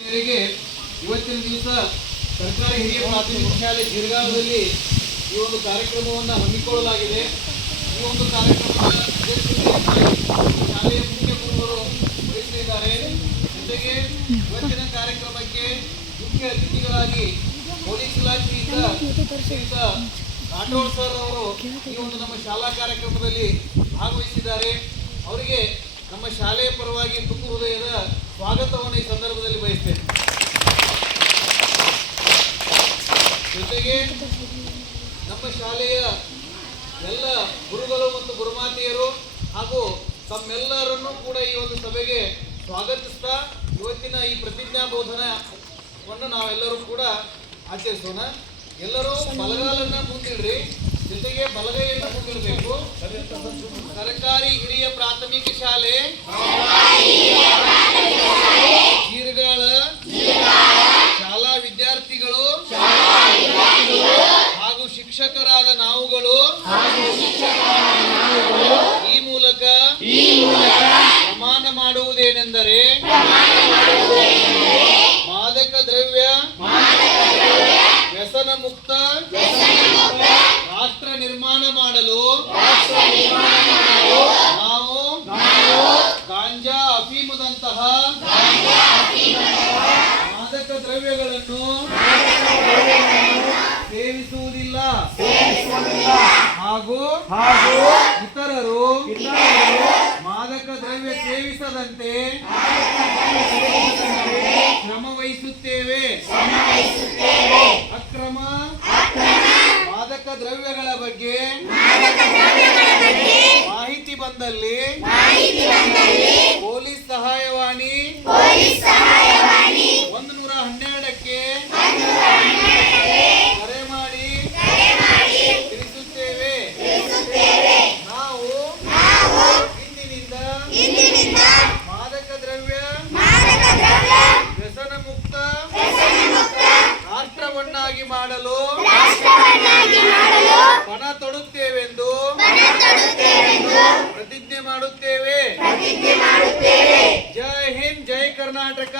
ಮೇರೆಗೆ ಇವತ್ತಿನ ದಿವಸ ಸರ್ಕಾರಿ ಹಿರಿಯ ಪ್ರಾಥಮಿಕ ಶಾಲೆ ಜಿರ್ಗಾವದಲ್ಲಿ ಈ ಒಂದು ಕಾರ್ಯಕ್ರಮವನ್ನು ಹಮ್ಮಿಕೊಳ್ಳಲಾಗಿದೆ. ಈ ಒಂದು ಕಾರ್ಯಕ್ರಮದ ಶಾಲೆಯ ಮುಖ್ಯ ಗುರುಗಳು ವಹಿಸಲಿದ್ದಾರೆ. ಜೊತೆಗೆ ಇವತ್ತಿನ ಕಾರ್ಯಕ್ರಮಕ್ಕೆ ಮುಖ್ಯ ಅತಿಥಿಗಳಾಗಿ ಪೊಲೀಸ್ ಇಲಾಖೆಯಿಂದ ಶ್ರೀಯುತ ರಾಠೋಡ್ ಸರ್ ಅವರು ಈ ಒಂದು ನಮ್ಮ ಶಾಲಾ ಕಾರ್ಯಕ್ರಮದಲ್ಲಿ ಭಾಗವಹಿಸಿದ್ದಾರೆ. ಅವರಿಗೆ ನಮ್ಮ ಶಾಲೆಯ ಪರವಾಗಿ ತುಂಬ ಹೃದಯದ ಸ್ವಾಗತವನ್ನು ಈ ಸಂದರ್ಭದಲ್ಲಿ ಬಯಸ್ತೇನೆ. ಜೊತೆಗೆ ನಮ್ಮ ಶಾಲೆಯ ಎಲ್ಲ ಗುರುಗಳು ಮತ್ತು ಗುರುಮಾತೆಯರು ಹಾಗೂ ತಮ್ಮೆಲ್ಲರನ್ನೂ ಕೂಡ ಈ ಒಂದು ಸಭೆಗೆ ಸ್ವಾಗತಿಸ್ತಾ ಇವತ್ತಿನ ಈ ಪ್ರತಿಜ್ಞಾ ಬೋಧನವನ್ನು ನಾವೆಲ್ಲರೂ ಕೂಡ ಆಚರಿಸೋಣ. ಎಲ್ಲರೂ ಬಲಗಾಲನ್ನ ಮುಂದಿಡ್ರಿ. ಜೊತೆಗೆ ಬಲಗೈಯನ್ನು ಮುಂದಿಡಬೇಕು ಸರ್ಕಾರಿ ಹಿರಿಯ ಪ್ರಾಥಮಿಕ ಶಾಲೆ. ಜೀರ್ಗಾಳ ಶಾಲಾ ವಿದ್ಯಾರ್ಥಿಗಳು. ಹಾಗೂ ಶಿಕ್ಷಕರಾದ ನಾವುಗಳು. ಈ ಮೂಲಕ ಸಮಾನ ಮಾಡುವುದೇನೆಂದರೆ ಮಾದಕ ದ್ರವ್ಯ ವ್ಯಸನ ಮುಕ್ತ ರಾಷ್ಟ್ರ ನಿರ್ಮಾಣ ಮಾಡಲು ನಾವು ಗಾಂಜಾ ಅಫೀಮದಂತಹ ಮಾದಕ ದ್ರವ್ಯಗಳನ್ನು ಸೇವಿಸುವುದಿಲ್ಲ. ಹಾಗೂ ಇತರರು ಮಾದಕ ದ್ರವ್ಯ ಸೇವಿಸದಂತೆ ಶ್ರಮ ವಹಿಸುತ್ತೇವೆ ದ್ರವ್ಯಗಳ ಬಗ್ಗೆ ಮಾಹಿತಿ ಬಂದಲ್ಲಿ ಪೊಲೀಸ್ ಸಹಾಯವಾಣಿ ಒಂದು ನೂರ ಹನ್ನೆರಡಕ್ಕೆ ಕರೆ ಮಾಡಿ ತಿಳಿಸುತ್ತೇವೆ. ನಾವು ಇಂದಿನಿಂದ ಮಾದಕ ದ್ರವ್ಯ ವ್ಯಸನ ಮುಕ್ತ ರಾಷ್ಟ್ರವನ್ನಾಗಿ ಮಾಡಲು ಪ್ರತಿಜ್ಞೆ ಮಾಡುತ್ತೇವೆ. ಜೈ ಹಿಂದ್ ಜೈ ಕರ್ನಾಟಕ.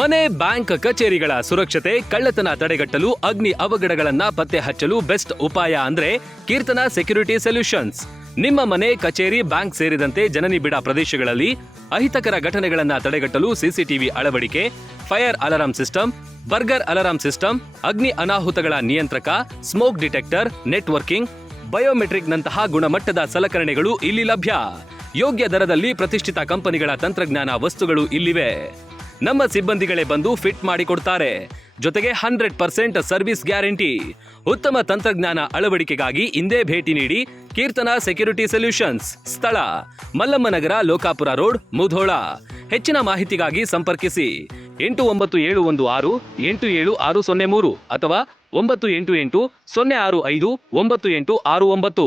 ಮನೆ ಬ್ಯಾಂಕ್ ಕಚೇರಿಗಳ ಸುರಕ್ಷತೆ ಕಳ್ಳತನ ತಡೆಗಟ್ಟಲು ಅಗ್ನಿ ಅವಘಡಗಳನ್ನ ಪತ್ತೆ ಹಚ್ಚಲು ಬೆಸ್ಟ್ ಉಪಾಯ ಅಂದ್ರೆ ಕೀರ್ತನ ಸೆಕ್ಯೂರಿಟಿ ಸೊಲ್ಯೂಷನ್ಸ್. ನಿಮ್ಮ ಮನೆ, ಕಚೇರಿ, ಬ್ಯಾಂಕ್ ಸೇರಿದಂತೆ ಜನನಿಬಿಡ ಪ್ರದೇಶಗಳಲ್ಲಿ ಅಹಿತಕರ ಘಟನೆಗಳನ್ನು ತಡೆಗಟ್ಟಲು ಸಿಸಿಟಿವಿ ಅಳವಡಿಕೆ, fire alarm system burglar alarm system ಅಗ್ನಿ ಅನಾಹುತಗಳ ನಿಯಂತ್ರಕ, ಸ್ಮೋಕ್ ಡಿಟೆಕ್ಟರ್, ನೆಟ್ವರ್ಕಿಂಗ್ ಬಯೋಮೆಟ್ರಿಕ್ ನಂತಹ ಗುಣಮಟ್ಟದ ಸಲಕರಣೆಗಳು ಇಲ್ಲಿ ಲಭ್ಯ. ಯೋಗ್ಯ ದರದಲ್ಲಿ ಪ್ರತಿಷ್ಠಿತ ಕಂಪನಿಗಳ ತಂತ್ರಜ್ಞಾನ ವಸ್ತುಗಳು ಇಲ್ಲಿವೆ. ನಮ್ಮ ಸಿಬ್ಬಂದಿಗಳೇ ಬಂದು ಫಿಟ್ ಮಾಡಿಕೊಡ್ತಾರೆ ಜೊತೆಗೆ ಹಂಡ್ರೆಡ್ ಪರ್ಸೆಂಟ್ ಸರ್ವಿಸ್ ಗ್ಯಾರಂಟಿ. ಉತ್ತಮ ತಂತ್ರಜ್ಞಾನ ಅಳವಡಿಕೆಗಾಗಿ ಇಂದೇ ಭೇಟಿ ನೀಡಿ ಕೀರ್ತನ ಸೆಕ್ಯೂರಿಟಿ ಸೊಲ್ಯೂಷನ್ಸ್, ಸ್ಥಳ, ಮಲ್ಲಮ್ಮನಗರ ಲೋಕಾಪುರ ರೋಡ್, ಮುಧೋಳ. ಹೆಚ್ಚಿನ ಮಾಹಿತಿಗಾಗಿ ಸಂಪರ್ಕಿಸಿ. ಎಂಟು ಒಂಬತ್ತು ಏಳು ಒಂದು ಆರು, ಎಂಟು ಏಳು ಆರು ಸೊನ್ನೆ ಮೂರು ಅಥವಾ ಒಂಬತ್ತು ಎಂಟು ಎಂಟು ಸೊನ್ನೆ ಆರು ಐದು, ಒಂಬತ್ತು ಎಂಟು ಆರು ಒಂಬತ್ತು.